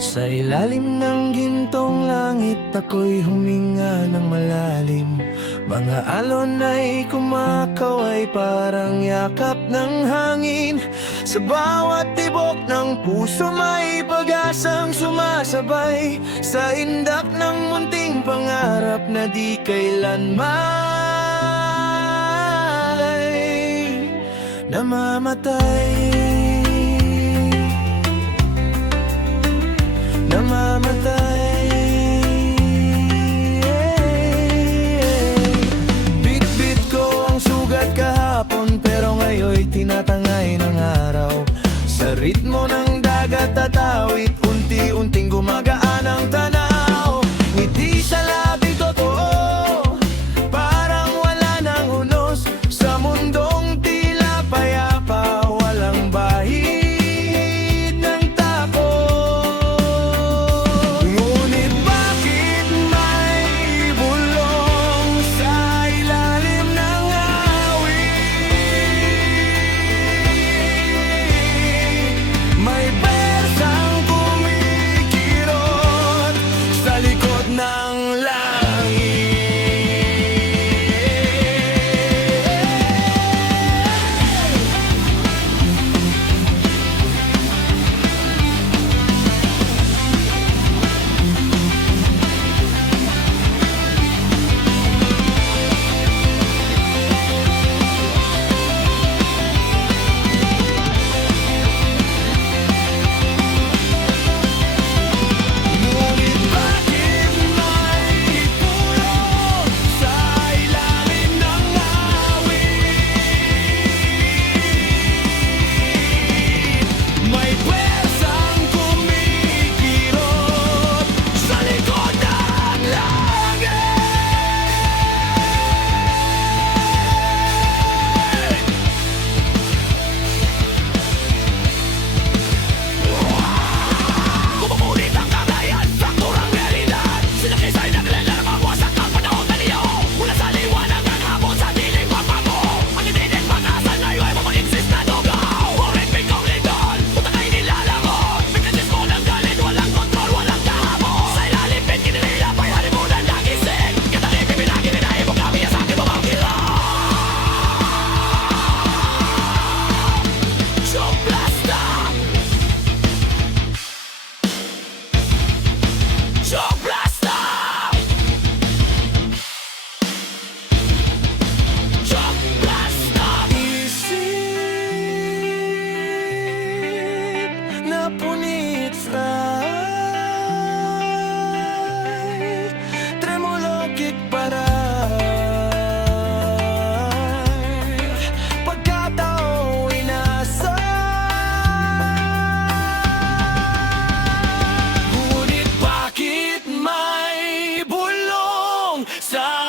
Sa ilalim ng gintong langit ako'y huminga ng malalim. Mga alon ay kumakaway parang yakap ng hangin. Sa bawat tibok ng puso may pag-asang sumasabay. Sa indak ng munting pangarap na di kailanman namamatay. Bit-bit ko ang sugat kahapon, pero ngayon'y tinatangay ng araw. Sa ritmo ng dagat at awit, unti-unting gumagaan ang tanaw. Ngiti sa labi totoo, parang wala nang unos. Sa mundong tila payapa, walang bahid ng tapon. Ngunit bakit may bulong sa ilalim ng awit? May persang kumikirot sa likod ng langit. Ngunit bakit may pulong sa ilalim ng awit? May puwersang kumikirot sa likod ng langit. Bumubulit ang kagayan, frakturang realidad. Sinakisay na kailangan mawasak ang panahon na niyo. Mula sa liwanag ang hapon sa dilim pagpamo. Ang itinig pag-asa ngayon ay mamang-exist na lugaw. Horrific kong lindol, punta kayo nilalangon. Pagkatis mo ng galit, walang kontrol, walang kahamon. Sa ilalim, pinkinilila, pa'y halimunan ng isig. Katalipin, pinagkininahin mo kami sa aking mamangkila. Choplasta, Choplasta, Choplasta. Isip na punit fry, tremolo kikparay, pagkatao inasa. Ngunit bakit may bulong sa